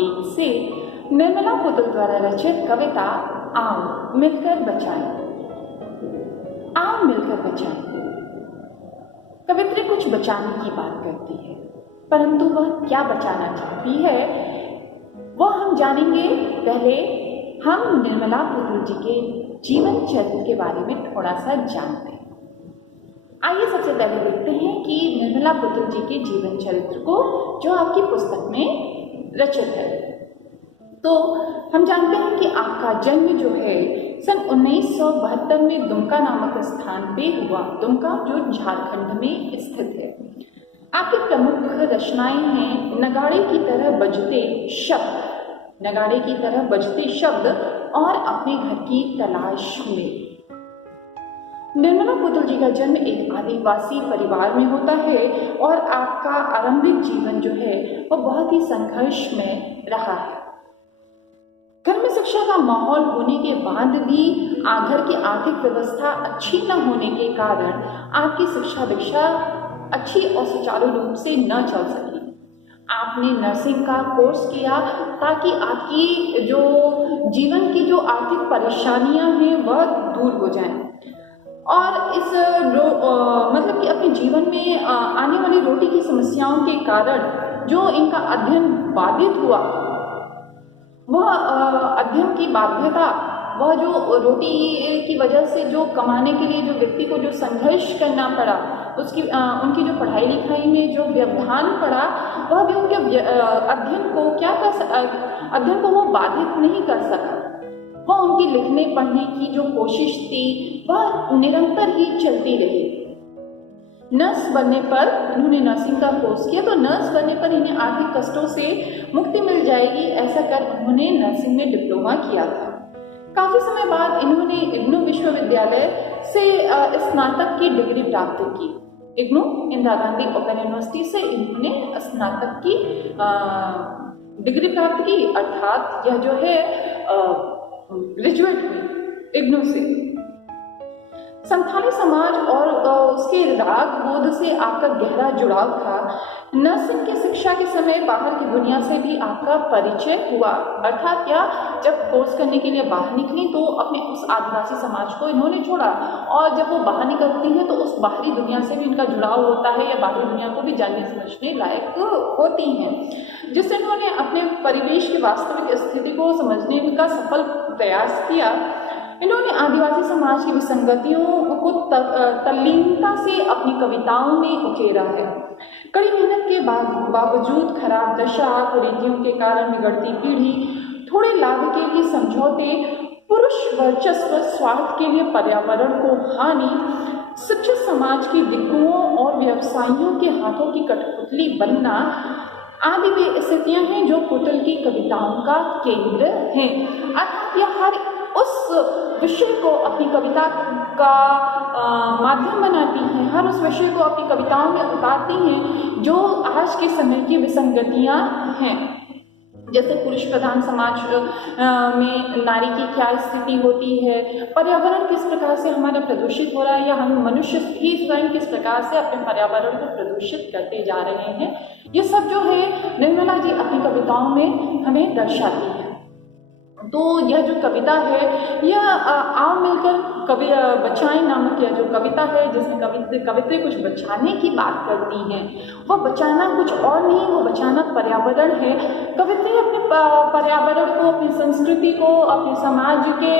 1 से निर्मला पुतुल द्वारा रचित कविता आओ मिलकर बचाएं। आओ मिलकर बचाएं। कवित्री कुछ बचाने की बात करती है, परंतु वह क्या बचाना चाहती है वह हम जानेंगे। पहले हम निर्मला पुतुल जी के जीवन चरित्र के बारे में थोड़ा सा जानते हैं। आइए सबसे पहले देखते हैं कि निर्मला पुतुल जी के जीवन चरित्र को, जो आपकी पुस्तक में रचित है। तो हम जानते हैं कि आपका जन्म जो है सन 1972 में दुमका नामक स्थान पे हुआ। दुमका जो झारखंड में स्थित है। आपकी प्रमुख रचनाएं हैं नगाड़े की तरह बजते शब्द, नगाड़े की तरह बजते शब्द और अपने घर की तलाश में। निर्मला पुतुल जी का जन्म एक आदिवासी परिवार में होता है और आपका आरंभिक जीवन जो है वह बहुत ही संघर्ष में रहा है। घर में शिक्षा का माहौल होने के बाद भी घर की आर्थिक व्यवस्था अच्छी न होने के कारण आपकी शिक्षा दीक्षा अच्छी और सुचारू रूप से न चल सकी। आपने नर्सिंग का कोर्स किया ताकि आपकी जो जीवन की जो आर्थिक परेशानियां हैं वह दूर हो जाएं और इस मतलब कि अपने जीवन में आने वाली रोटी की समस्याओं के कारण जो इनका अध्ययन बाधित हुआ, वह अध्ययन की बाध्यता, वह जो रोटी की वजह से जो कमाने के लिए जो व्यक्ति को जो संघर्ष करना पड़ा, उसकी उनकी जो पढ़ाई लिखाई में जो व्यवधान पड़ा, वह भी उनके अध्ययन को वो बाधित नहीं कर सका। वह उनकी लिखने पढ़ने की जो कोशिश थी वह निरंतर ही चलती रही। नर्स बनने पर, उन्होंने नर्सिंग का कोर्स किया, तो नर्स बनने पर इन्हें आर्थिक कष्टों से मुक्ति मिल जाएगी, ऐसा कर उन्होंने नर्सिंग में डिप्लोमा किया था। काफी समय बाद इन्होंने इग्नू विश्वविद्यालय से स्नातक की डिग्री प्राप्त की। इग्नू इंदिरा गांधी ओपन यूनिवर्सिटी से इन्होंने स्नातक की डिग्री प्राप्त की, अर्थात यह जो है ग्रेजुएट हुई इग्नू से। संथाली समाज और उसके राग बोध से आपका गहरा जुड़ाव था। नर्सिंग की शिक्षा के समय बाहर की दुनिया से भी आपका परिचय हुआ, अर्थात क्या, जब कोर्स करने के लिए बाहर निकली तो अपने उस आदिवासी समाज को इन्होंने छोड़ा और जब वो बाहर निकलती हैं तो उस बाहरी दुनिया से भी इनका जुड़ाव होता है या बाहरी दुनिया को भी जानने समझने लायक होती हैं, जिससे इन्होंने अपने परिवेश की वास्तविक स्थिति को समझने का सफल प्रयास किया। इन्होंने आदिवासी समाज की विसंगतियों को तल्लीनता से अपनी कविताओं में उकेरा है। कड़ी मेहनत के बावजूद खराब दशा, कुरीतियों के कारण बिगड़ती पीढ़ी, थोड़े लाभ के लिए समझौते, पुरुष वर्चस्व, स्वार्थ के लिए पर्यावरण को हानि, शिक्षित समाज की दिग्गुओं और व्यवसायियों के हाथों की कठपुतली बनना आदि वे स्थितियां हैं जो पुतुल की कविताओं का केंद्र हैं। अर्थात यह हर उस विषय को अपनी कविता का माध्यम बनाती हैं, हर उस विषय को अपनी कविताओं में उतारती हैं जो आज के समय की विसंगतियां हैं। जैसे पुरुष प्रधान समाज में नारी की क्या स्थिति होती है, पर्यावरण किस प्रकार से हमारा प्रदूषित हो रहा है, या हम मनुष्य ही स्वयं किस प्रकार से अपने पर्यावरण को प्रदूषित करते जा रहे हैं, ये सब जो है निर्मला जी अपनी कविताओं में हमें दर्शाती है। तो यह जो कविता है यह आओ मिलकर बचाएं नामक यह जो कविता है, जिसमें कवित्री कुछ बचाने की बात करती हैं, वह बचाना कुछ और नहीं, वो बचाना पर्यावरण है। कवित्री अपने पर्यावरण को, अपनी संस्कृति को, अपने समाज के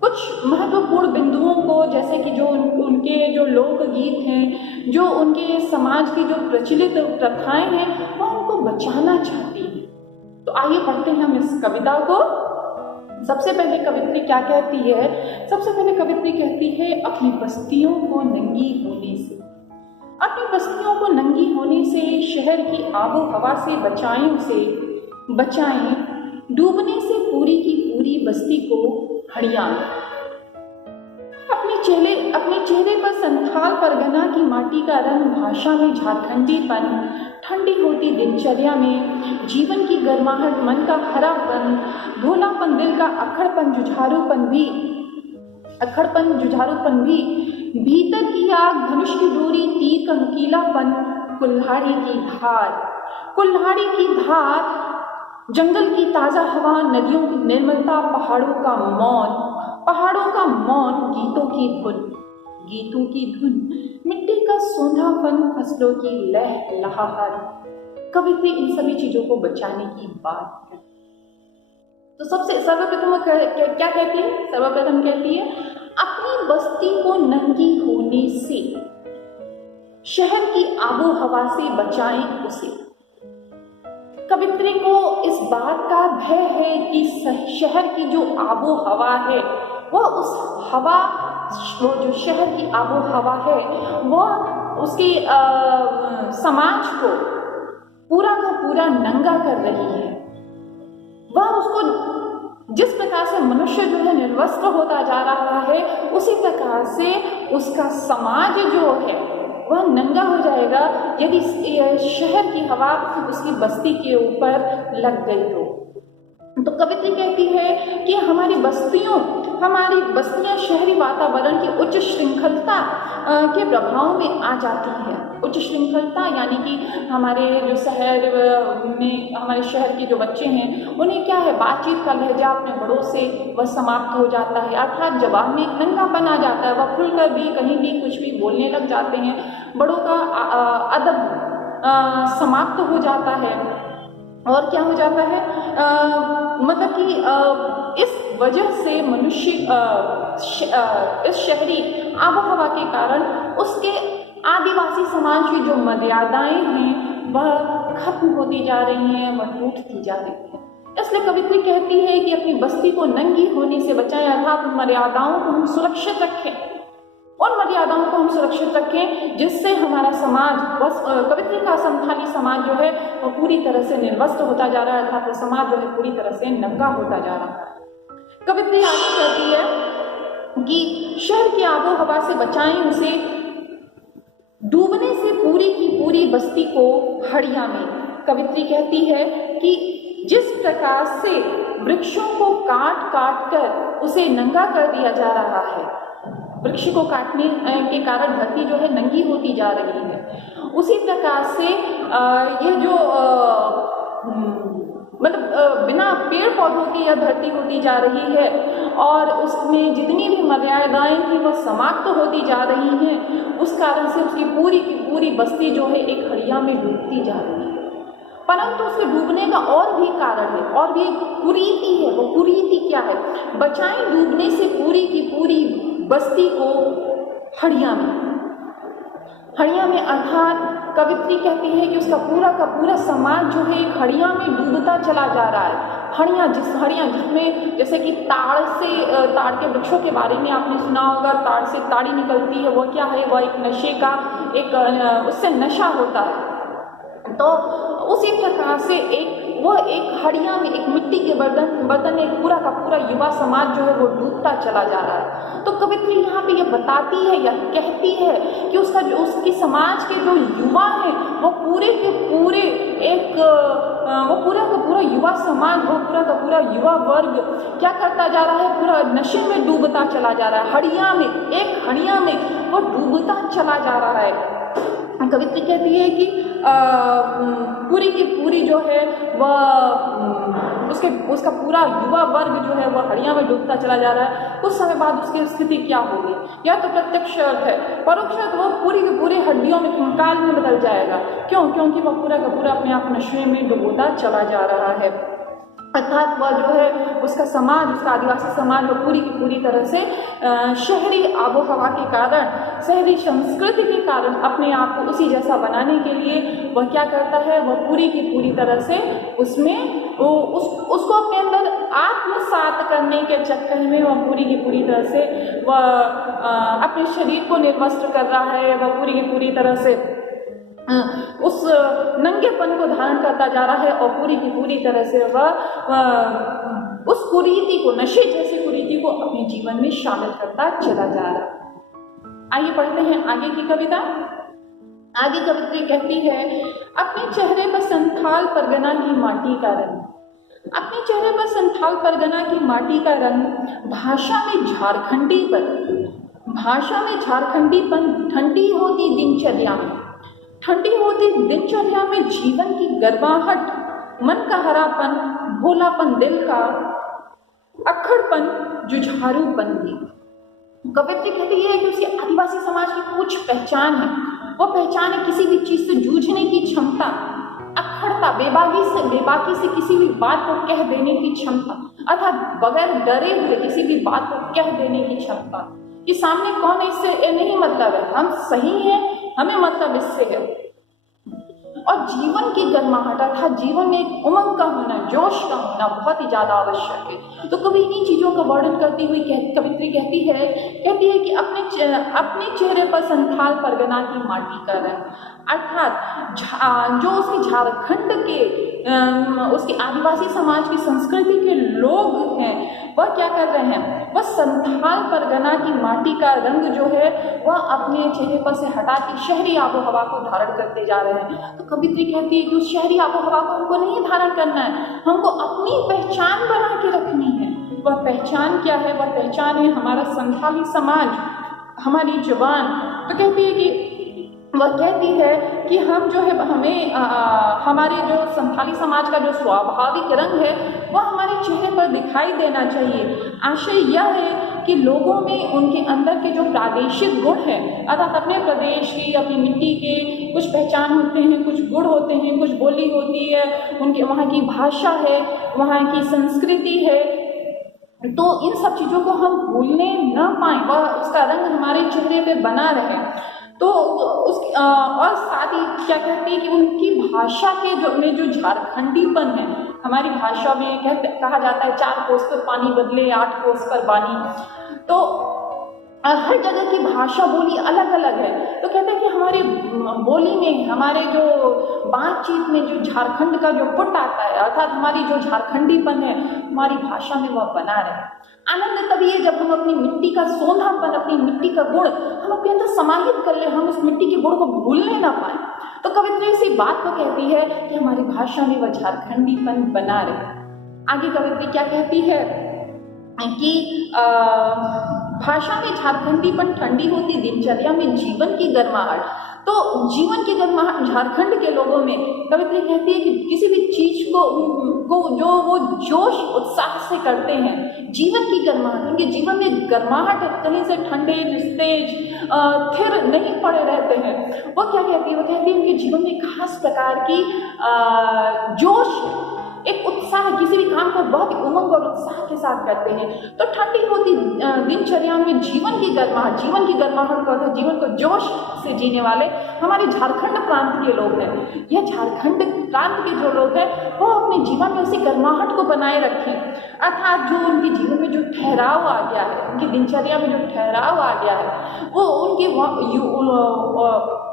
कुछ महत्वपूर्ण बिंदुओं को, जैसे कि जो उनके जो लोकगीत हैं, जो उनके समाज की जो प्रचलित प्रथाएं हैं, वह उनको बचाना चाहती है। तो आइए पढ़ते हैं हम इस कविता को। सबसे पहले कवित्री क्या कहती है? सबसे पहले कवित्री कहती है अपनी बस्तियों को नंगी होने से, अपनी बस्तियों को नंगी होने से, शहर की आबो हवा से बचाएं, डूबने से पूरी की पूरी बस्ती को हरियाण। अपने चेहरे पर संथाल परगना की माटी का रंग, भाषा में झारखंडीपन, ठंडी होती दिनचर्या में जीवन की गर्माहट, मन का हरापन, भोलापन, दिल का अखड़पन, जुझारूपन भी, भीतर की आग, धनुष की डोरी, तीर का नुकीलापन, कुल्हाड़ी की धार, कुल्हाड़ी की धार, जंगल की ताजा हवा, नदियों की निर्मलता, पहाड़ों का मौन, गीतों की धुन, मिट्टी का सोंधापन, फसलों की लहलहाहट। कवित्री इन सभी चीजों को बचाने की बात है। तो सर्वप्रथम क्या कहती है? सर्वप्रथम कहती है, अपनी बस्ती को नंगी होने से, शहर की आबो हवा से बचाएं उसे। कवित्री को इस बात का भय है कि शहर की जो आबो हवा है, वो जो शहर की आबो हवा है, वह उसकी समाज को पूरा का पूरा नंगा कर रही है। वह उसको जिस प्रकार से मनुष्य जो है निर्वस्त्र होता जा रहा है, उसी प्रकार से उसका समाज जो है वह नंगा हो जाएगा यदि शहर की हवा उसकी बस्ती के ऊपर लग गई तो कवित्री कहती है कि हमारी बस्तियां शहरी वातावरण की उच्च श्रृंखलता के प्रभाव में आ जाती है। उच्च श्रृंखलता यानी कि हमारे शहर के जो बच्चे हैं, उन्हें क्या है, बातचीत का लहजा अपने बड़ों से वह समाप्त हो जाता है, अर्थात जवाब में नंगापन आ जाता है। वह खुलकर भी कहीं भी कुछ भी बोलने लग जाते हैं, बड़ों का अदब समाप्त हो जाता है। और क्या हो जाता है, मतलब कि इस वजह से मनुष्य इस शहरी आबोहवा के कारण उसके आदिवासी समाज की जो मर्यादाएं हैं वह खत्म होती जा रही हैं, वह टूटती जा रही है। इसलिए कवित्री कहती है कि अपनी बस्ती को नंगी होने से बचाएं, अर्थात उन मर्यादाओं को हम सुरक्षित रखें, जिससे हमारा समाज, कवित्री का संथाली समाज जो है वो पूरी तरह से निर्वस्त्र होता जा रहा है, अर्थात समाज जो है पूरी तरह से नंगा होता जा रहा है। कवित्री आगे कहती है कि शहर की आबो हवा से बचाएं उसे, डूबने से पूरी की पूरी बस्ती को हड़िया में। कवित्री कहती है कि जिस प्रकार से वृक्षों को काट कर उसे नंगा कर दिया जा रहा है, वृक्ष को काटने के कारण धरती जो है नंगी होती जा रही है, उसी प्रकार से ये जो बिना पेड़ पौधों की यह धरती होती जा रही है और उसमें जितनी भी मर्यादाएं थी वो समाप्त होती जा रही हैं। उस कारण से उसकी पूरी की पूरी बस्ती जो है एक हड़िया में डूबती जा रही है। परंतु उसके डूबने का और भी कारण है, और भी कुरीति है। वो कुरीति क्या है? बचाएं डूबने से पूरी की पूरी बस्ती को हड़िया में, अर्थात कवित्री कहती है कि उसका पूरा का पूरा समाज जो है एक हड़िया में डूबता चला जा रहा है। हड़िया जिसमें जैसे कि ताड़ के वृक्षों के बारे में आपने सुना होगा, ताड़ से ताड़ी निकलती है, वो क्या है, वह एक नशे का उससे नशा होता है। तो उसी प्रकार से एक हड़िया में, एक मिट्टी के बर्तन में पूरा का पूरा युवा समाज जो है वो डूबता चला जा रहा है। तो कवित्री यहाँ पे ये बताती है या कहती है कि उसकी समाज के जो युवा हैं वो पूरे के पूरे वो पूरा का पूरा युवा समाज, वो पूरा का पूरा युवा वर्ग क्या करता जा रहा है, पूरा नशे में डूबता चला जा रहा है। हड़िया में वो डूबता चला जा रहा है। कवित्री कहती है कि पूरी की पूरी जो है वह उसका पूरा युवा वर्ग जो है वह हड़िया में डूबता चला जा रहा है। कुछ समय बाद उसकी स्थिति क्या होगी? या तो प्रत्यक्ष अर्थ है, परोक्ष अर्थ वो पूरी की पूरी हड्डियों में कंकाल में बदल जाएगा। क्योंकि वह पूरा का पूरा अपने आप नशे में डूबता चला जा रहा है, अर्थात वह जो है उसका आदिवासी समाज वो पूरी की पूरी तरह से शहरी आबोहवा के कारण, शहरी संस्कृति के कारण अपने आप को उसी जैसा बनाने के लिए वह क्या करता है, वह पूरी की पूरी तरह से उसको अपने अंदर आत्मसात करने के चक्कर में वह पूरी की पूरी तरह से वह अपने शरीर को निर्वस्त्र कर रहा है। वह पूरी की पूरी तरह से उस नंगेपन को धारण करता जा रहा है और पूरी की पूरी तरह से वह उस कुरीति को, नशे जैसी कुरीति को अपने जीवन में शामिल करता चला जा रहा है। आइए पढ़ते हैं आगे की कविता। आगे कवित्री कहती है, अपने चेहरे पर संथाल परगना की माटी का रंग, अपने चेहरे पर संथाल परगना की माटी का रंग, भाषा में झारखंडीपन ठंडी होती दिनचर्या में, ठंडी होती दिनचर्या में जीवन की गर्माहट, मन का हरापन, भोलापन दिल का, अक्खड़पन, जुझारूपन भी। कवित्री कहती है कि उसी आदिवासी समाज की कुछ पहचान है। वो पहचान है किसी भी चीज से जूझने की क्षमता, अक्खड़ता, बेबाकी से किसी भी बात को कह देने की क्षमता, अर्थात बगैर डरे हुए किसी भी बात को कह देने की क्षमता कि सामने कौन है इससे नहीं मतलब है, हम सही हैं, हमें मतलब इससे है। और जीवन की गर्माहट अर्थात जीवन में एक उमंग का होना, जोश का होना बहुत ही ज्यादा आवश्यक है। तो कभी इन्हीं चीजों का वर्णन करती हुई कवित्री कहती है कि अपने चेहरे पर संथाल परगना की माटी का रंग, अर्थात जो उसके झारखंड के उसकी आदिवासी समाज की संस्कृति के लोग हैं, वह क्या कर रहे हैं, वह संथाल परगना की माटी का रंग जो है वह अपने चेहरे पर से हटा के शहरी आबो हवा को धारण करते जा रहे हैं। तो कवित्री कहती है कि उस शहरी आबो हवा को हमको नहीं धारण करना है, हमको अपनी पहचान बना के रखनी है। वह पहचान क्या है? वह पहचान है हमारा संथाली समाज, हमारी जुबान। तो कहती है कि वह कहती है कि हम जो है हमारे जो संथाली समाज का जो स्वाभाविक रंग है वह हमारे चेहरे पर दिखाई देना चाहिए। आशय यह है कि लोगों में उनके अंदर के जो प्रादेशिक गुण है, अर्थात अपने प्रदेश की, अपनी मिट्टी के कुछ पहचान होते हैं, कुछ गुण होते हैं, कुछ बोली होती है, उनके वहाँ की भाषा है, वहाँ की संस्कृति है, तो इन सब चीज़ों को हम भूलने न पाएं, वह उसका रंग हमारे चेहरे पे बना रहे। तो और साथ ही क्या कहते हैं कि उनकी भाषा के जो झारखंडीपन है, हमारी भाषा में कहा जाता है 4 कोस पर पानी बदले 8 कोस पर बानी। तो हर जगह की भाषा बोली अलग अलग है। तो कहते हैं कि हमारी बोली में, हमारे जो बातचीत में जो झारखंड का जो पुट आता है, अर्थात हमारी जो झारखंडीपन है, हमारी भाषा में वह बना रहे। आनंद तभी है जब हम अपनी मिट्टी का सोंधापन, अपनी मिट्टी का गुण हम अपने अंदर समाहित कर ले, हम उस मिट्टी के गुण को भूलने ना पाए। तो कवित्री इसी बात को कहती है कि हमारी भाषा में वह झारखंडीपन बना रहे। आगे कवित्री क्या कहती है कि भाषा में झारखंडीपन ठंडी होती दिनचर्या में जीवन की गर्माहट। तो जीवन की गर्माहट झारखंड के लोगों में कवित्री कहती है कि किसी भी चीज को जो वो जोश उत्साह से करते हैं, जीवन की गर्माहट, उनके जीवन में गर्माहट है, कहीं से ठंडे निस्तेज थिर नहीं पड़े रहते हैं। वो क्या कहती है? वो कहती है उनके जीवन में खास प्रकार की जोश, एक उत्साह, किसी भी काम को बहुत उमंग और उत्साह के साथ करते हैं। तो ठंडी होती दिनचर्या में जीवन की गर्माहट को, जीवन को जोश से जीने वाले हमारे झारखंड प्रांत के लोग हैं। यह झारखंड प्रांत के जो लोग हैं वो अपने जीवन में उसी गर्माहट को बनाए रखें, अर्थात जो उनके जीवन में जो ठहराव आ गया है, उनकी दिनचर्या में जो ठहराव आ गया है, वो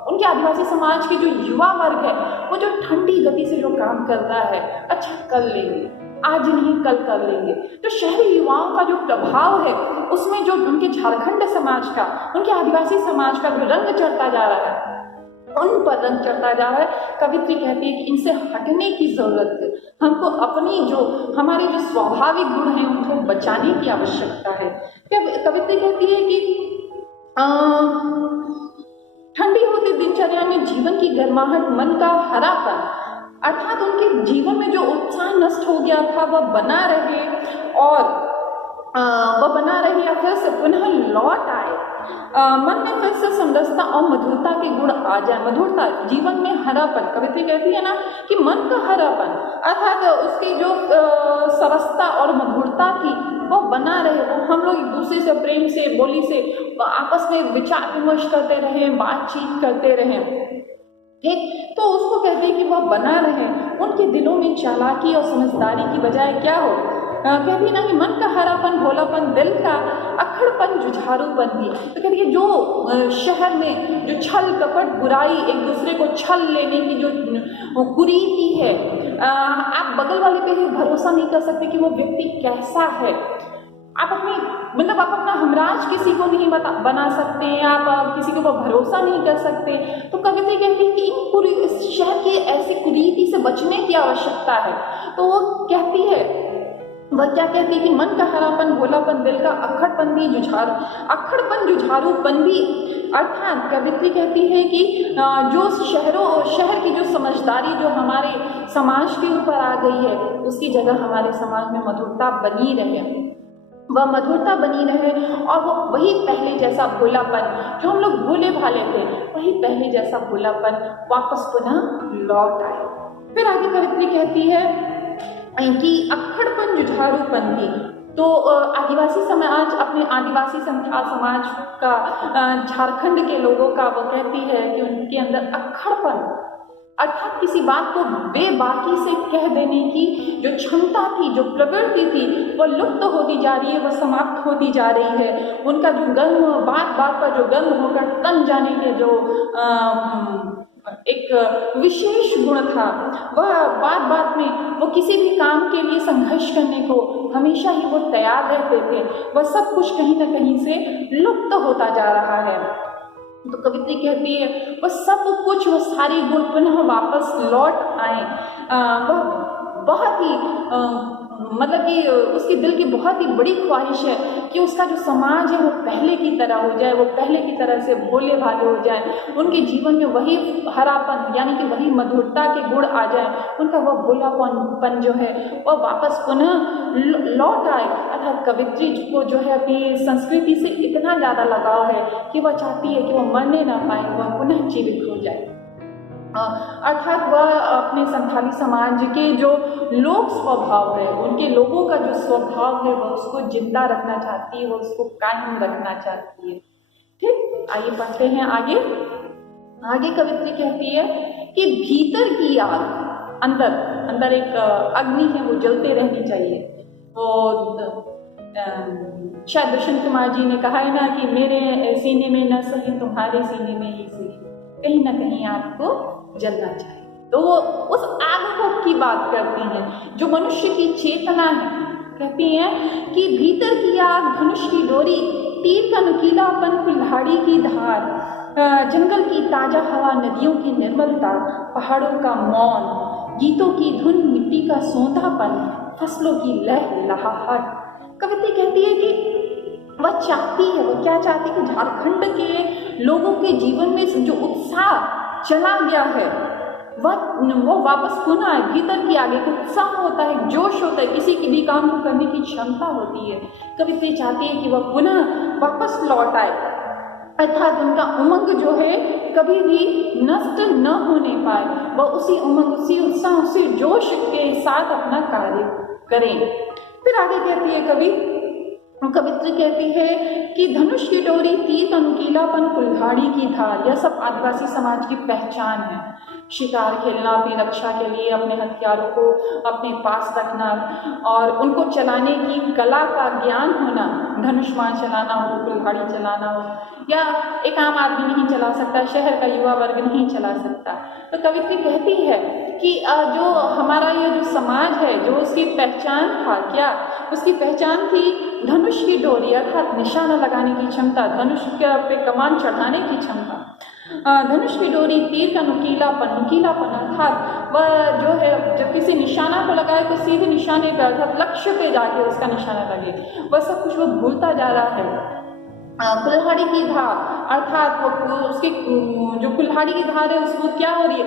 उनके आदिवासी समाज के जो युवा वर्ग है वो जो ठंडी गति से जो काम कर रहा है, अच्छा कर लेंगे, आज नहीं कल कर लेंगे। तो शहरी युवाओं का जो प्रभाव है उसमें जो उनके झारखंड समाज का, उनके आदिवासी समाज का जो रंग चढ़ता जा रहा है, उन पर रंग चढ़ता जा रहा है। कवित्री कहती है कि इनसे हटने की जरूरत है, हमको अपनी जो हमारे जो स्वाभाविक गुण हैं उनको बचाने की आवश्यकता है। कवित्री कहती है कि ठंडी होती दिनचर्या में जीवन की गर्माहट, मन का हरापन, अर्थात उनके जीवन में जो उत्साह नष्ट हो गया था वह बना रहे या फिर से पुनः लौट आए। मन में फिर से समरसता और मधुरता के गुण आ जाए। मधुरता, जीवन में हरापन, कवित्री कहती है ना कि मन का हरापन, अर्थात उसकी जो सरसता और मधुरता थी वो बना रहे, वो हम लोग एक दूसरे से प्रेम से, बोली से आपस में विचार विमर्श करते रहे, बातचीत करते रहे, ठीक। तो उसको कहते हैं कि वह बना रहे। उनके दिलों में चालाकी और समझदारी की बजाय क्या हो, कहती ना कि मन का हरापन, भोलापन, दिल का अक्खड़पन, जुझारूपन भी। तो कहती है जो शहर में जो छल कपट बुराई, एक दूसरे को छल लेने की जो कुरीति है, आप बगल वाले पे भी भरोसा नहीं कर सकते कि वो व्यक्ति कैसा है। आप अपना हमराज किसी को नहीं बना सकते, आप किसी के ऊपर भरोसा नहीं कर सकते। तो कवित्री कहती है कि इस शहर की ऐसी कुरीति से बचने की आवश्यकता है। तो वो कहती है वह क्या कहती है कि मन का हरापन, भोलापन, दिल का अक्खड़पन, जुझारूपन भी, अर्थात कवित्री कहती है कि जो शहर की जो समझदारी जो हमारे समाज के ऊपर आ गई है, उसकी जगह हमारे समाज में मधुरता बनी रहे, वह मधुरता बनी रहे, और वो वही पहले जैसा भोलापन जो हम लोग भोले भाले थे, वही पहले जैसा भोलापन वापस पुनः लौट आए। फिर आगे कवित्री कहती है कि अक्खड़पन, जुझारूपन भी, तो आदिवासी समाज, अपने आदिवासी संथाल समाज का, झारखंड के लोगों का, वो कहती है कि उनके अंदर अक्खड़पन अर्थात किसी बात को बेबाकी से कह देने की जो क्षमता थी, जो प्रवृत्ति थी, वह लुप्त होती जा रही है, वह समाप्त होती जा रही है। उनका जो गर्म, बात बात पर जो गर्म होकर तन जाने के जो एक विशेष गुण था, वह बात बात में वो किसी भी काम के लिए संघर्ष करने को हमेशा ही वो तैयार रहते थे, वह सब कुछ कहीं ना कहीं से लुप्त होता जा रहा है। तो कवित्री कहती है वह सब कुछ, वो सारी गुण पुनः वापस लौट आए। वह बहुत ही मतलब कि उसके दिल की बहुत ही बड़ी ख्वाहिश है कि उसका जो समाज है वो पहले की तरह हो जाए, वो पहले की तरह से भोले भाले हो जाए, उनके जीवन में वही हरापन यानी कि वही मधुरता के गुण आ जाए, उनका वह भोलापन जो है वह वापस पुनः लौट आए। अर्थात कवित्री को जो है अपनी संस्कृति से इतना ज़्यादा लगाव है कि वह चाहती है कि वह मरने ना पाए, वह पुनः जीवित हो जाए। अर्थात वह अपने संथाली समाज के जो लोक स्वभाव है, उनके लोगों का जो स्वभाव है, वह उसको जिंदा रखना चाहती है, वह उसको कायम रखना चाहती है। ठीक, आइए पढ़ते हैं आगे। आगे कवित्री कहती है कि भीतर की आग, अंदर एक अग्नि है, वो जलते रहनी चाहिए। वो शायद दुष्यंत कुमार जी ने कहा है ना कि मेरे सीने में न सही, तुम्हारे सीने में ही सही, कहीं ना कहीं आपको जलना चाहिए। तो वो उस आग को की बात करती हैं जो मनुष्य की चेतना है। कहती हैं कि भीतर की आग, धनुष की डोरी, तीर का नुकीलापन, कुल्हाड़ी की धार, जंगल की ताजा हवा, नदियों की निर्मलता, पहाड़ों का मौन, गीतों की धुन, मिट्टी का सौंधापन, फसलों की लहलहाहट। कवित्री कहती है कि वह चाहती है, वो क्या चाहती है कि झारखंड के लोगों के जीवन में जो उत्साह चला गया है वो वापस पुनः आए। भीतर की आगे उत्साह होता है, जोश होता है, किसी की भी काम को करने की क्षमता होती है। कवित्री चाहती है कि वह पुनः वापस लौट आए, अर्थात उनका उमंग जो है कभी भी नष्ट न होने पाए, वह उसी उमंग, उसी उत्साह, उसी जोश के साथ अपना कार्य करें। फिर आगे कहती है कवित्री कहती है कि धनुष की डोरी, तीर का नुकीलापन, कुल्हाड़ी की धार, यह सब आदिवासी समाज की पहचान है। शिकार खेलना, अपनी रक्षा के लिए अपने हथियारों को अपने पास रखना और उनको चलाने की कला का ज्ञान होना, धनुष्मान चलाना हो, कुल्हाड़ी चलाना हो, या एक आम आदमी नहीं चला सकता, शहर का युवा वर्ग नहीं चला सकता। तो कवित्री कहती है कि जो हमारा ये जो समाज है, जो उसकी पहचान था, क्या उसकी पहचान थी धनुष की डोरी, अर्थात निशाना लगाने की क्षमता, धनुष पे कमान चढ़ाने की क्षमता, धनुष की डोरी, तीर का नुकीलापन अर्थात वह जो है जब किसी निशाना को लगाए तो सीधे निशाने पे अर्थात लक्ष्य पे जाके उसका निशाना लगे, वह सब कुछ वो भूलता जा रहा है। कुल्हाड़ी की धार अर्थात वो उसकी जो कुल्हाड़ी की धार है उसको क्या हो रही है,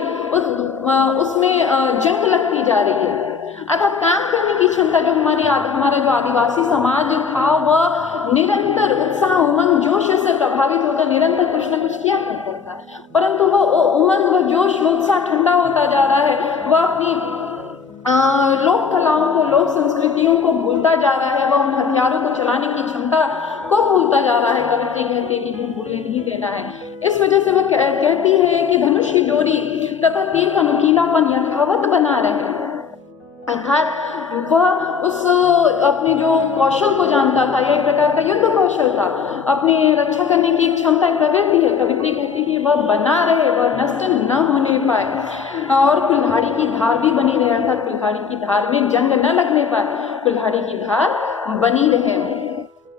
उसमें जंग लगती जा रही है। अर्थात काम करने की क्षमता जो हमारा जो आदिवासी समाज था वह निरंतर उत्साह, उमंग, जोश से प्रभावित होकर निरंतर कुछ न कुछ किया करता था, परंतु वो उमंग, वह जोश, वो उत्साह ठंडा होता जा रहा है। वह अपनी लोक कलाओं को, लोक संस्कृतियों को भूलता जा रहा है, वह उन हथियारों को चलाने की क्षमता को भूलता जा रहा है। कवित्री कहती है कि भूलने नहीं देना है। इस वजह से वह कहती है कि धनुष की डोरी तथा तीर का नुकीलापन यथावत बना रहे, अर्थात वह उस अपने जो कौशल को जानता था, यह एक प्रकार का युद्ध कौशल था, अपनी रक्षा करने की क्षमता एक प्रवृत्ति है। कवित्री कहती है कि वह बना रहे, वह नष्ट न होने पाए और कुल्हाड़ी की धार भी बनी रहे, अर्थात कुल्हाड़ी की धार में जंग न लगने पाए, कुल्हाड़ी की धार बनी रहे।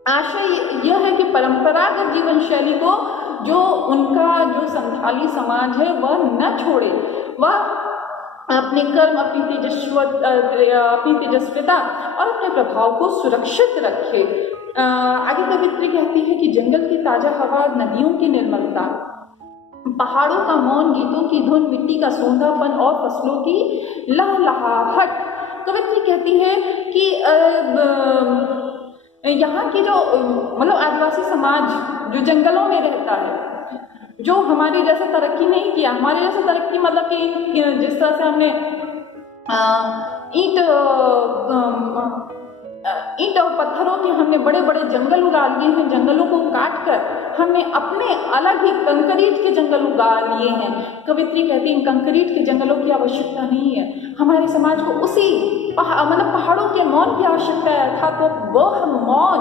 आशय यह है कि परंपरागत जीवन शैली को जो उनका जो संथाली समाज है वह न छोड़े, वह अपने कर्म, अपनी तेजस्विता और अपने प्रभाव को सुरक्षित रखे। आगे कवित्री कहती है कि जंगल की ताजा हवा, नदियों की निर्मलता, पहाड़ों का मौन, गीतों की धुन, मिट्टी का सोंधापन और फसलों की लहलहाहट। कवित्री कहती है कि यहाँ की जो मतलब आदिवासी समाज जो जंगलों में रहता है, जो हमारी जैसे तरक्की नहीं किया, हमारे जैसे तरक्की मतलब कि जिस तरह से हमने ईंट और पत्थरों के हमने बड़े बड़े जंगल उगा लिए हैं, जंगलों को काट कर हमने अपने अलग ही कंक्रीट के जंगल उगा लिए हैं। कवित्री कहती है कंक्रीट के जंगलों की आवश्यकता नहीं है, हमारे समाज को उसी मतलब पहाड़ों के मौन की आवश्यकता है। अर्थात वह मौन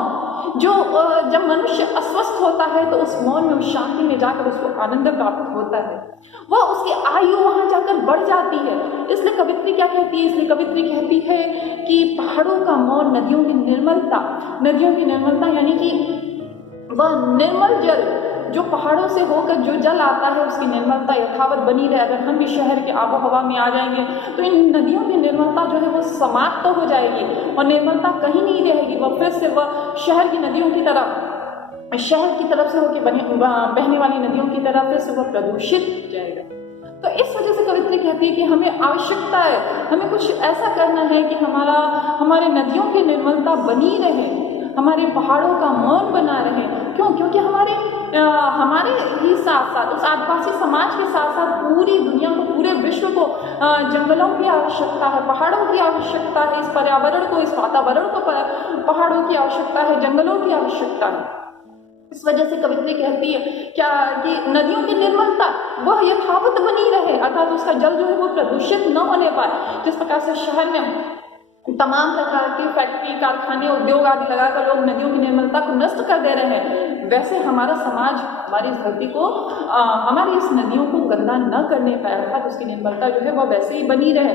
जो जब मनुष्य अस्वस्थ होता है तो उस मौन में, उस शांति में जाकर उसको आनंद प्राप्त होता है, वह उसकी आयु वहां जाकर बढ़ जाती है। इसलिए कवित्री क्या कहती है? इसलिए कवित्री कहती है कि पहाड़ों का मौन, नदियों की निर्मलता यानी कि वह निर्मल जल जो पहाड़ों से होकर जो जल आता है उसकी निर्मलता यथावत बनी रहे। अगर हम भी शहर के आबो हवा में आ जाएंगे तो इन नदियों की निर्मलता जो है वो समाप्त हो जाएगी और निर्मलता कहीं नहीं रहेगी। वह फिर से वह शहर की नदियों की तरह, शहर की तरफ से होकर बहने वाली नदियों की तरह फिर से वह प्रदूषित हो जाएगा। तो इस वजह से कवित्री कहती है कि हमें आवश्यकता है, हमें कुछ ऐसा करना है कि हमारे नदियों की निर्मलता बनी रहे, हमारे पहाड़ों का मौन बना रहे। क्यों? क्योंकि हमारे ही साथ साथ उस आदिवासी समाज के साथ साथ पूरी दुनिया को, पूरे विश्व को जंगलों की आवश्यकता है, पहाड़ों की आवश्यकता है, इस पर्यावरण को, इस वातावरण को पहाड़ों की आवश्यकता है, जंगलों की आवश्यकता है। इस वजह से कवित्री कहती है क्या कि नदियों की निर्मलता वह यथावत बनी रहे, अर्थात उसका जल जो है वो प्रदूषित न होने पाए। जिस प्रकार से शहर में तमाम प्रकार की फैक्ट्री, कारखाने, उद्योग आदि लगाकर लोग नदियों की निर्मलता को नष्ट कर दे रहे हैं, वैसे हमारा समाज हमारी इस धरती को, हमारी इस नदियों को गंदा न करने पाए, अर्थात उसकी निर्मलता जो है वह वैसे ही बनी रहे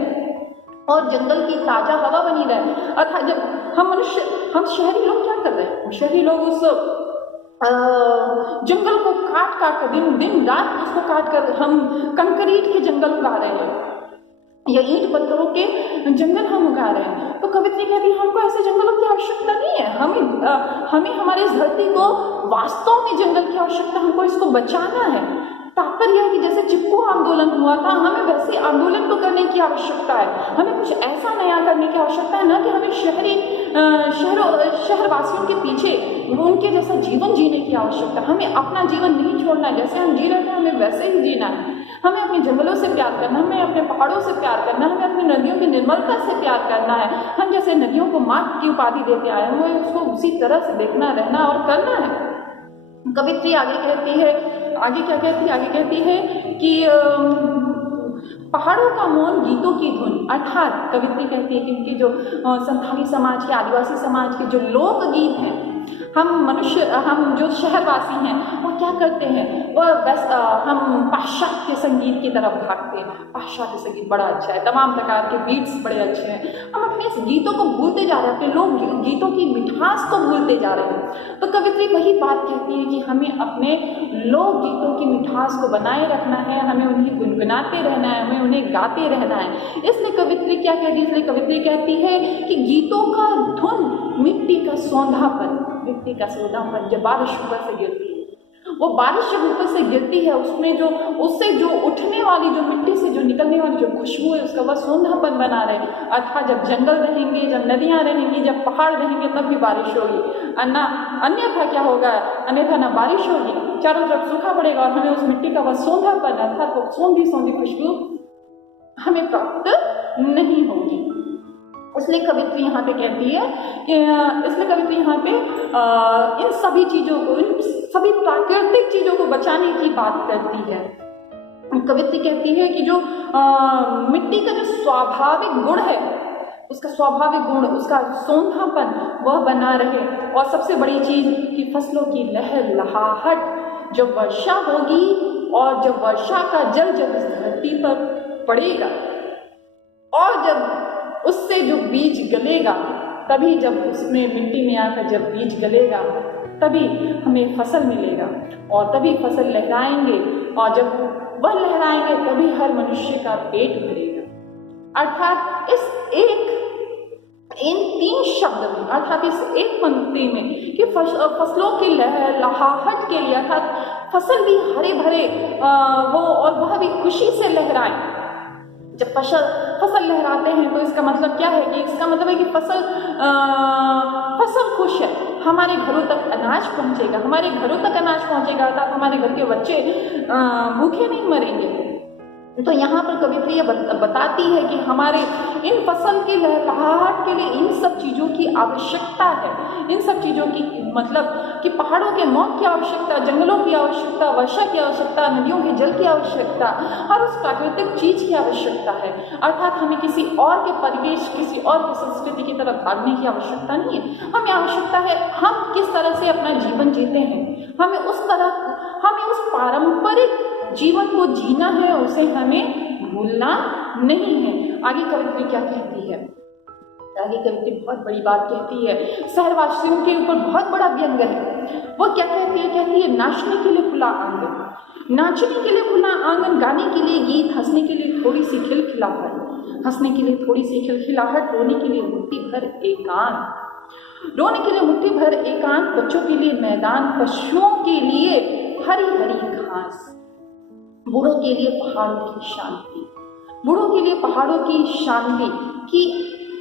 और जंगल की ताजा हवा बनी रहे। अर्थात जब हम शहरी लोग क्या कर रहे हैं? शहरी लोग उस जंगल को काट कर दिन रात उसको काट कर हम कंक्रीट के जंगल उगा रहे हैं या ईंट पत्थरों के जंगल हम उगा रहे हैं। तो कवित्री कहती है हमको ऐसे जंगलों की आवश्यकता नहीं है, हमें हमारी इस धरती को वास्तव में जंगल की आवश्यकता, हमको इसको बचाना है। तात्पर्य है कि जैसे चिपको आंदोलन हुआ था, हमें वैसे आंदोलन तो करने की आवश्यकता है, हमें कुछ ऐसा नया करने की आवश्यकता है, ना कि हमें शहरवासियों के पीछे उनके जैसा जीवन जीने की आवश्यकता। हमें अपना जीवन नहीं छोड़ना, जैसे हम जी रहे थे हमें वैसे ही जीना है। हमें अपने जंगलों से प्यार करना, हमें अपने पहाड़ों से प्यार करना, हमें अपनी नदियों की निर्मलता से प्यार करना है। हम जैसे नदियों को माँ की उपाधि देते आए हैं, हमें उसको उसी तरह से देखना, रहना और करना है। कवित्री आगे कहती है, आगे क्या कहती है? आगे कहती है कि पहाड़ों का मौन, गीतों की धुन, अर्थात कवित्री कहती है कि इनके जो संथाली समाज के, आदिवासी समाज के जो लोकगीत हैं, हम जो शहरवासी हैं वो क्या करते हैं? हम पाश्चात्य संगीत की तरफ भागते हैं। पाश्चात्य संगीत बड़ा अच्छा है, तमाम प्रकार के बीट्स बड़े अच्छे हैं, हम अपने इस गीतों को भूलते जा रहे हैं, अपने लोक गीतों की मिठास को भूलते जा रहे हैं। तो कवित्री वही बात कहती है कि हमें अपने लोक गीतों की मिठास को बनाए रखना है, हमें उन्हें गुनगुनाते रहना है, हमें उन्हें गाते रहना है। इसलिए कवित्री क्या कहती है? इसलिए कवित्री कहती है कि गीतों का धुन, मिट्टी का सौंधापन जब बारिश ऊपर से गिरती है, वो बारिश जब ऊपर से गिरती है उससे जो उठने वाली, जो मिट्टी से जो निकलने वाली जो खुशबू है, उसका वह सौंधापन बना रहे। अर्थात जब जंगल रहेंगे, जब नदियां रहेंगी, जब पहाड़ रहेंगे, तब भी बारिश होगी, अन्यथा क्या होगा? अन्यथा ना बारिश होगी, चारों तरफ सूखा पड़ेगा और हमें उस मिट्टी का वह सौंधापन, अर्थात वो सौंधी खुशबू हमें प्राप्त नहीं होगी। इसलिए कवित्री यहाँ पे कहती है कि इन सभी चीज़ों को, इन सभी प्राकृतिक चीज़ों को बचाने की बात करती है। कवित्री कहती है कि जो मिट्टी का जो स्वाभाविक गुण है, उसका स्वाभाविक गुण, उसका सौंधापन वह बना रहे। और सबसे बड़ी चीज़ कि फसलों की लहलहाहट, जब वर्षा होगी और जब वर्षा का जल जब इस धरती पर पड़ेगा और जब उससे जो बीज गलेगा, तभी जब उसमें मिट्टी में आकर जब बीज गलेगा तभी हमें फसल मिलेगा और तभी फसल लहराएंगे और जब वह लहराएंगे तभी हर मनुष्य का पेट भरेगा। अर्थात इन 3 शब्द में, अर्थात इस एक पंक्ति में कि फसलों की लहलहाहट के लिए, अर्थात फसल भी हरे भरे हो और वह भी खुशी से लहराए। जब फसल लहराते हैं तो इसका मतलब क्या है कि इसका मतलब है कि फसल खुश है, हमारे घरों तक अनाज पहुंचेगा, हमारे घरों तक अनाज पहुंचेगा, अर्थात हमारे घर के बच्चे भूखे नहीं मरेंगे। तो यहाँ पर कवित्री यह बताती है कि हमारे इन फसल की लहलहाहट के लिए इन सब चीज़ों की आवश्यकता है, इन सब चीज़ों की मतलब कि पहाड़ों के मौत की आवश्यकता, जंगलों की आवश्यकता, वर्षा की आवश्यकता, नदियों के जल की आवश्यकता, हर उस प्राकृतिक चीज़ की आवश्यकता है। अर्थात हमें किसी और के परिवेश, किसी और की संस्कृति की तरफ भागने की आवश्यकता नहीं है। हमें आवश्यकता है हम किस तरह से अपना जीवन जीते हैं, हमें उस पारंपरिक जीवन को जीना है, उसे हमें भूलना नहीं है। आगे कवित्री क्या कहती है? आगे कवित्री बहुत बड़ी बात कहती है, शहरवासियों के ऊपर बहुत बड़ा व्यंग है। वो क्या कहती है? कहती है नाचने के लिए खुला आंगन, नाचने के लिए खुला आंगन, गाने के लिए गीत, हंसने के लिए थोड़ी सी खिलखिलाहट, हंसने के लिए थोड़ी सी खिलखिलाहट, रोने के लिए मुट्ठी भर एकांत, रोने के लिए मुट्ठी भर एकांत, बच्चों के लिए मैदान, पशुओं के लिए हरी हरी घास, बूढ़ों के लिए पहाड़ों की शांति, बूढ़ों के लिए पहाड़ों की शांति की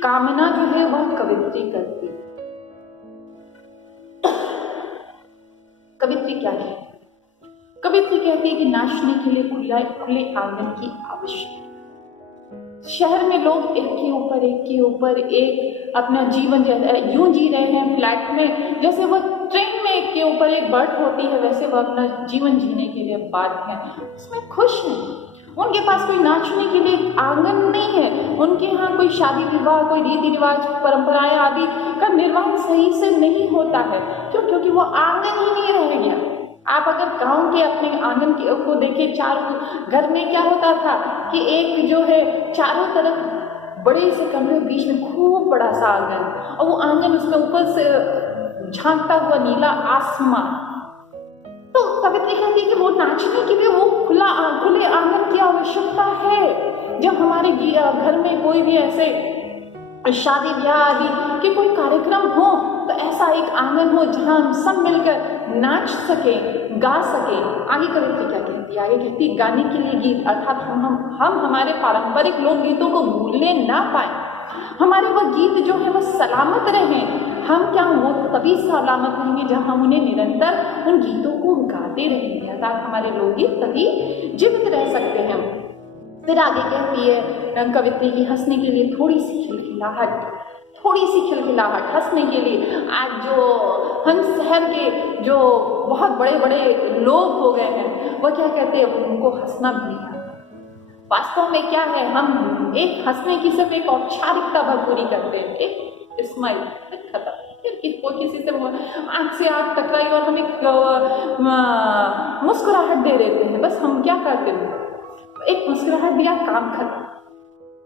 कामना जो है वह कवित्री करती। कवित्री क्या है? कवित्री कहती है कि नाचने के लिए खुले आंगन की आवश्यकता। शहर में लोग एक के ऊपर एक अपना जीवन यूं जी रहे हैं फ्लैट में, जैसे वह ट्रेन में एक के ऊपर एक बर्थ होती है, वैसे वह अपना जीवन जीने के लिए बाध्य है, उसमें खुश नहीं। उनके पास कोई नाचने के लिए आंगन नहीं है, उनके यहाँ कोई शादी विवाह, कोई रीति रिवाज, परंपराएं आदि का निर्वहन सही से नहीं होता है। क्यों? क्योंकि वो आंगन ही नहीं रह गया। आप अगर गांव के अपने आंगन को देखें, चारों घर में क्या होता था कि एक जो है चारों तरफ बड़े से कमरे, बीच में खूब बड़ा सा आंगन, और वो आंगन उसमें ऊपर से झांकता हुआ नीला आसमान। तो कवित्री कहती है कि वो नाचने के लिए वो खुले आंगन की आवश्यकता है। जब हमारे घर में कोई भी ऐसे शादी ब्याह आदि के कोई कार्यक्रम हो तो ऐसा एक आंगन हो जहां हम सब मिलकर नाच सके, गा सके। आगे कवित्री क्या कहती है? आगे कहती है गाने के लिए गीत, अर्थात हम हमारे पारंपरिक लोक गीतों को भूलने ना पाए, हमारे वह गीत जो है वह सलामत रहें। हम क्या वो तभी सलामत रहेंगे जब हम उन्हें निरंतर उन गीतों को गाते रहेंगे, अर्थात हमारे लोकगीत तभी जीवित रह सकते हैं। फिर आगे कहती है कवित्री की हंसने के लिए थोड़ी सी खिलखिलाहट, थोड़ी सी खिलखिलाहट हंसने के लिए। आज जो हम शहर के जो बहुत बड़े बड़े लोग हो गए हैं, वह क्या कहते हैं? उनको हंसना भी नहीं आता। वास्तव में क्या है, हम एक हंसने की सिर्फ एक औपचारिकता पूरी करते हैं, एक स्माइल, खत्म। कोई किसी से आंख से आंख टकराई और हम एक मुस्कुराहट दे देते हैं, बस हम क्या करते हैं, एक मुस्कुराहट दिया, काम खत्म।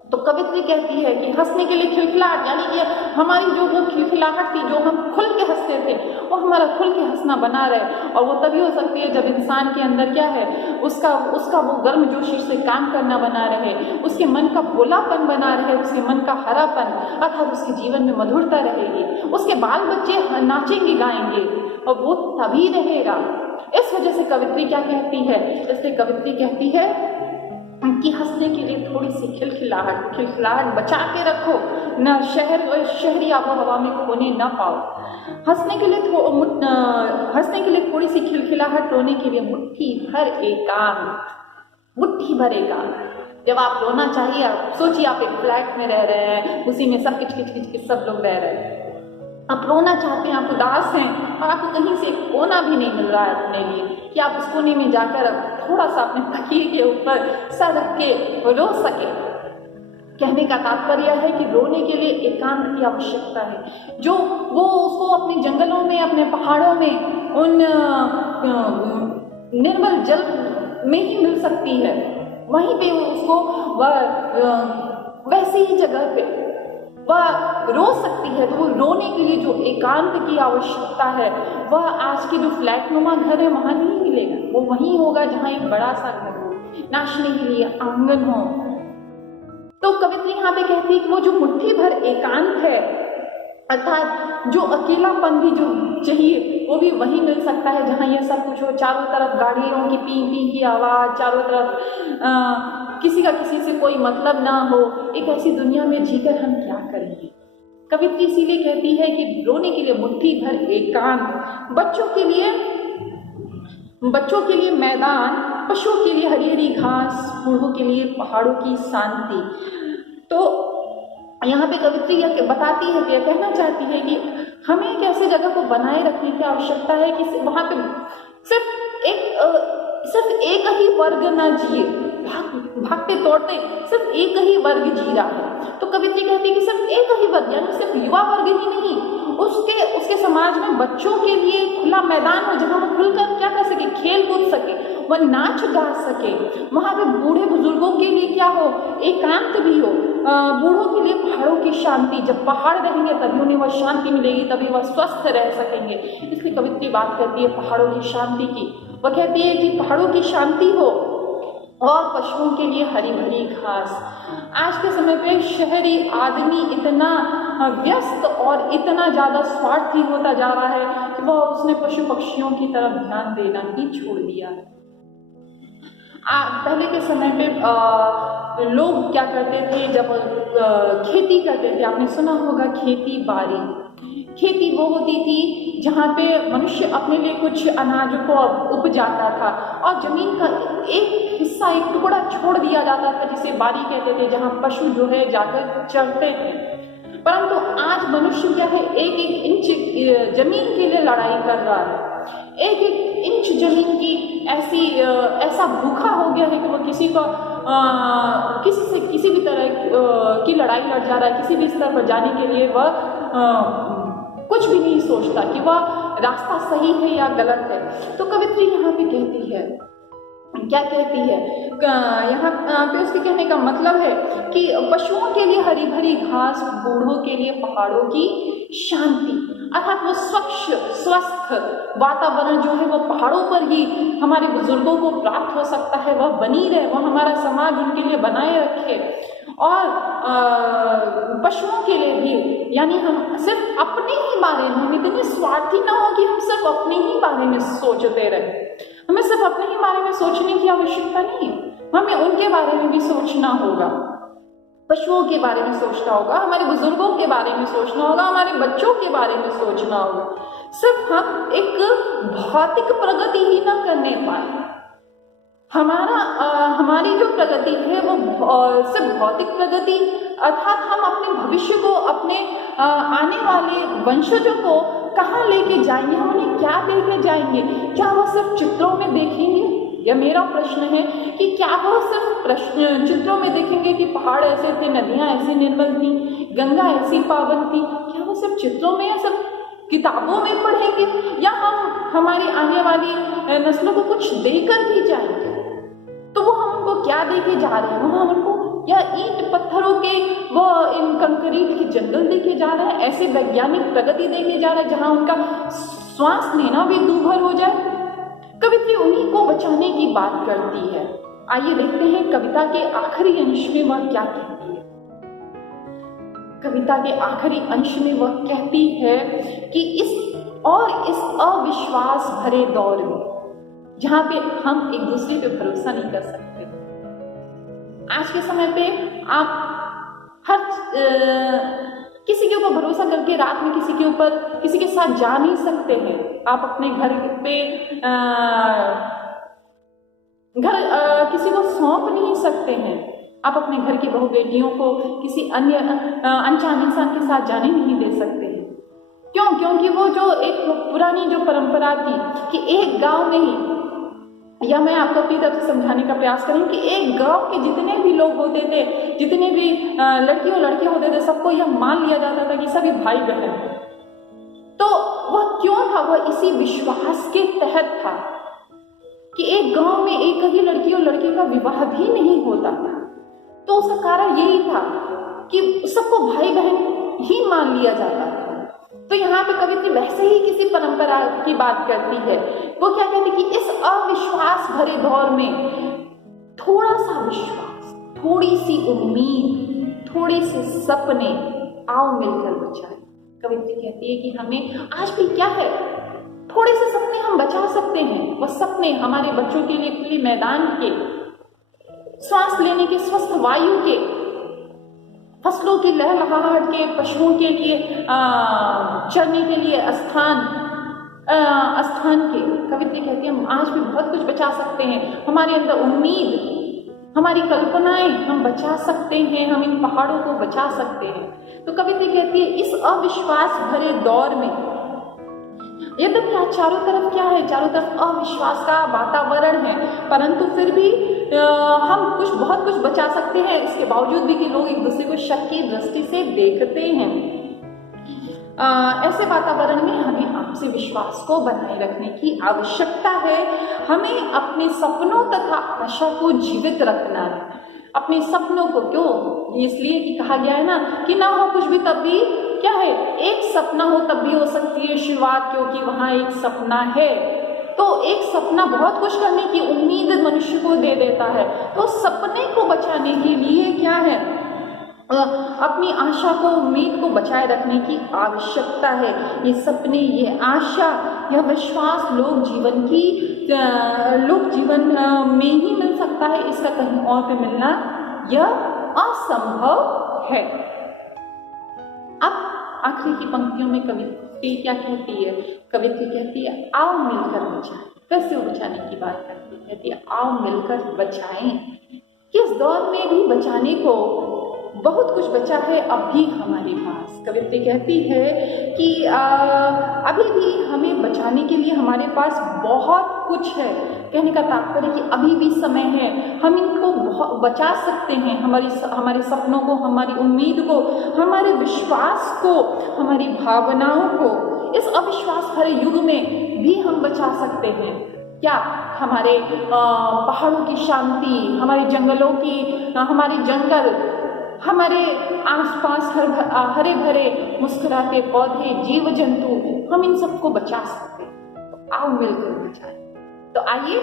तो कवित्री कहती है कि हंसने के लिए खिलखिलाहट, यानी कि हमारी जो वो खिलखिलाहट थी, जो हम खुल के हंसते थे, वो हमारा खुल के हंसना बना रहे। और वो तभी हो सकती है जब इंसान के अंदर क्या है, उसका वो गर्मजोशी से काम करना बना रहे, उसके मन का भोलापन बना रहे, उसके मन का हरापन, अर्थात उसके जीवन में मधुरता रहेगी, उसके बाल बच्चे नाचेंगे गाएंगे, और वो तभी रहेगा। इस वजह से कवित्री क्या कहती है? इसलिए कवित्री कहती है कि हंसने के लिए थोड़ी सी खिलखिलाहट बचा के रखो, न शहरी आबो हवा में खोने ना पाओ। हंसने के लिए थोड़ी सी खिलखिलाहट, रोने के लिए मुट्ठी भर एकांत, मुट्ठी भर एकांत। जब आप रोना चाहिए, आप सोचिए आप एक फ्लैट में रह रहे हैं, उसी में सब किच सब लोग रह रहे हैं, आप रोना चाहते हैं, आप उदास हैं और आपको कहीं से एक कोना भी नहीं मिल रहा है अपने लिए कि आप उस कोने में जाकर थोड़ा सा अपने तकिए के ऊपर सर रख के रो सके। कहने का तात्पर्य है कि रोने के लिए एकांत की आवश्यकता है, जो वो उसको अपने जंगलों में, अपने पहाड़ों में, उन निर्मल जल में ही मिल सकती है। वहीं पे उसको वैसी ही जगह पे वह रो सकती है। तो वो रोने के लिए जो एकांत की आवश्यकता है, वह आज के जो फ्लैटनुमा घर है वहां नहीं मिलेगा। वो वहीं होगा जहां एक बड़ा सा घर हो, नाचने के लिए आंगन हो। तो तो कवित्री यहाँ पे कहती है कि वो जो मुट्ठी भर एकांत है, अर्थात जो अकेलापन भी जो चाहिए वो भी वहीं मिल सकता है जहाँ ये सब कुछ हो, चारों तरफ गाड़ियों की पी पी की आवाज़, चारों तरफ किसी का किसी से कोई मतलब ना हो। एक ऐसी दुनिया में जीकर हम क्या करेंगे। कवित्री इसीलिए कहती है कि रोने के लिए मुट्ठी भर एकांत, बच्चों के लिए मैदान, पशुओं के लिए हरी हरी घास, बूढ़ों के लिए पहाड़ों की शांति। तो यहाँ पे कवित्री यह बताती है कि कहना चाहती है कि हमें एक ऐसे जगह को बनाए रखने की आवश्यकता है कि वहाँ पे सिर्फ एक ही वर्ग ना जिए, भागते दौड़ते सिर्फ एक ही वर्ग जी रहा है। तो कवित्री कहती है कि सिर्फ एक ही वर्ग, यानी सिर्फ युवा वर्ग ही नहीं, उसके समाज में बच्चों के लिए खुला मैदान हो जहाँ वो खुलकर क्या कर सके, खेल कूद सके, वह नाच गा सके। वहाँ पे बूढ़े बुजुर्गों के लिए क्या हो, एकांत भी हो। बूढ़ों के लिए पहाड़ों की शांति, जब पहाड़ रहेंगे तभी उन्हें वह शांति मिलेगी, तभी वह स्वस्थ रह सकेंगे। इसलिए कवित्री बात करती है पहाड़ों की शांति की। वह कहती है कि पहाड़ों की शांति हो और पशुओं के लिए हरी भरी घास। आज के समय पे शहरी आदमी इतना व्यस्त और इतना ज़्यादा स्वार्थी होता जा रहा है कि वह उसने पशु पक्षियों की तरफ ध्यान देना ही छोड़ दिया है। पहले के समय पे लोग क्या करते थे, जब खेती करते थे, आपने सुना होगा खेती बाड़ी। खेती वो होती थी जहाँ पे मनुष्य अपने लिए कुछ अनाज को उपजाता था और जमीन का एक हिस्सा, एक टुकड़ा छोड़ दिया जाता था जिसे बाड़ी कहते थे, जहाँ पशु जो है जाकर चरते थे। परंतु आज मनुष्य क्या है, एक एक इंच जमीन के लिए लड़ाई कर रहा है। एक एक इंच जमीन की ऐसा भूखा हो गया है कि वो किसी से किसी भी तरह की लड़ाई लड़ जा रहा है। किसी भी स्तर पर जाने के लिए वह कुछ भी नहीं सोचता कि वह रास्ता सही है या गलत है। तो कवित्री यहाँ पे कहती है, क्या कहती है, यहाँ पे उसके कहने का मतलब है कि पशुओं के लिए हरी भरी घास, बूढ़ों के लिए पहाड़ों की शांति, अर्थात वो स्वच्छ स्वस्थ वातावरण जो है वो पहाड़ों पर ही हमारे बुजुर्गों को प्राप्त हो सकता है, वह बनी रहे, वह हमारा समाज उनके लिए बनाए रखे। और पशुओं के लिए भी, यानी हम सिर्फ अपने ही बारे में, हम इतने स्वार्थी ना हो कि हम सिर्फ अपने ही बारे में सोचते रहे। हमें सिर्फ अपने ही बारे में सोचने की आवश्यकता नहीं है, हमें उनके बारे में भी सोचना होगा। पशुओं के बारे में सोचना होगा, हमारे बुजुर्गों के बारे में सोचना होगा, हमारे बच्चों के बारे में सोचना होगा। सिर्फ हम एक भौतिक प्रगति ही ना करने पाए, हमारी जो प्रगति है वो सिर्फ भौतिक प्रगति, अर्थात हम अपने भविष्य को, अपने आने वाले वंशजों को कहाँ लेके जाएंगे, हम उन्हें क्या लेके जाएंगे। क्या वो सिर्फ चित्रों में देखेंगे? यह मेरा प्रश्न है कि क्या वो सिर्फ चित्रों में देखेंगे कि पहाड़ ऐसे थे, नदियाँ ऐसी निर्मल थी, गंगा ऐसी पावन थी? क्या वो सिर्फ चित्रों में या सिर्फ किताबों में पढ़ेंगे, या हम हमारी आने वाली नस्लों को कुछ देकर भी जाएंगे? तो वो हम उनको क्या देके जा रहे हैं? वो हम उनको या ईंट पत्थरों के वो इन कंक्रीट के जंगल देके जा रहे हैं, ऐसे वैज्ञानिक प्रगति देके जा रहे हैं जहां उनका श्वास लेना भी दूभर हो जाए? कवित्री उन्हीं को बचाने की बात करती है। आइए देखते हैं कविता के आखिरी अंश में वह क्या कहती है। कविता के आखिरी अंश में वह कहती है कि इस अविश्वास भरे दौर में, जहां पे हम एक दूसरे पे भरोसा नहीं कर सकते, आज के समय पे आप किसी के ऊपर भरोसा करके रात में किसी के साथ जा नहीं सकते हैं। आप अपने घर पे किसी को सौंप नहीं सकते हैं। आप अपने घर की बहू बेटियों को किसी अन्य अनजान इंसान के साथ जाने नहीं दे सकते हैं। क्यों? क्योंकि वो जो एक पुरानी जो परंपरा थी कि एक गांव में ही, या मैं आपको अपनी तरफ से समझाने का प्रयास करूं कि एक गांव के जितने भी लोग होते थे, जितने भी लड़की और लड़के होते थे, सबको यह मान लिया जाता था कि सभी भाई बहन हैं। तो वह क्यों था? वह इसी विश्वास के तहत था कि एक गांव में एक ही लड़की और लड़के का विवाह भी नहीं होता था। तो उसका कारण यही था कि सबको भाई बहन ही मान लिया जाता था। तो यहाँ पे कवित्री वैसे ही किसी परंपरा की बात करती है। वो क्या कहती कि इस अविश्वास भरे दौर में थोड़ा सा विश्वास, थोड़ी सी उम्मीद, थोड़े से सपने आओ मिलकर बचाएं। कवित्री कहती है कि हमें आज भी क्या है, थोड़े से सपने हम बचा सकते हैं। वह सपने हमारे बच्चों के लिए खुले मैदान के, सांस लेने के स्वस्थ वायु के, फसलों की लहलहाहट के, पशुओं के लिए चरने के लिए स्थान के। कवित्री कहती है हम आज भी बहुत कुछ बचा सकते हैं। हमारे अंदर उम्मीद, हमारी कल्पनाएं हम बचा सकते हैं, हम इन पहाड़ों को बचा सकते हैं। तो कवित्री कहती है इस अविश्वास भरे दौर में, यद्यपि आज चारों तरफ क्या है, चारों तरफ अविश्वास का वातावरण है, परंतु फिर भी हम बहुत कुछ बचा सकते हैं। इसके बावजूद भी कि लोग एक दूसरे को शक की दृष्टि से देखते हैं, ऐसे वातावरण में हमें आपसी विश्वास को बनाए रखने की आवश्यकता है। हमें अपने सपनों तथा आशा को जीवित रखना है। अपने सपनों को क्यों, इसलिए कि कहा गया है ना कि ना हो कुछ भी तब भी क्या है, एक सपना हो तब भी हो सकती है शुरुआत, क्योंकि वहां एक सपना है। तो एक सपना बहुत कुछ करने की उम्मीद मनुष्य को दे देता है। तो सपने को बचाने के लिए क्या है, अपनी आशा को, उम्मीद को बचाए रखने की आवश्यकता है। ये सपने, ये आशा, यह विश्वास लोक जीवन में ही मिल सकता है, इसका कहीं और पे मिलना यह असंभव है। अब आखिरी की पंक्तियों में कवित्री क्या कहती है, कवित्री कहती है आओ मिलकर बचाएं। कैसे वो बचाने की बात करती है, कहती है आओ मिलकर बचाएं। किस दौर में भी बचाने को बहुत कुछ बचा है अब भी हमारे पास। कवित्री कहती है कि अभी भी हमें बचाने के लिए हमारे पास बहुत कुछ है। कहने का तात्पर्य कि अभी भी समय है, हम इनको बचा सकते हैं। हमारे सपनों को, हमारी उम्मीद को, हमारे विश्वास को, हमारी भावनाओं को इस अविश्वास भरे युग में भी हम बचा सकते हैं। क्या हमारे पहाड़ों की शांति, हमारे जंगलों की, हमारे जंगल, हमारे आसपास हरे भरे मुस्कुराते पौधे, जीव जंतु, हम इन सबको बचा सकते हैं। तो आओ मिलकर बचाएं। तो आइए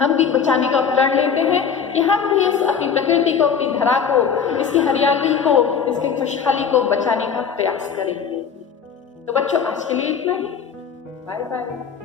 हम भी बचाने का प्रण लेते हैं कि हम भी इस अपनी प्रकृति को, अपनी धरा को, इसकी हरियाली को, इसकी खुशहाली को बचाने का प्रयास करेंगे। तो बच्चों आज के लिए इतना ही। Bye bye.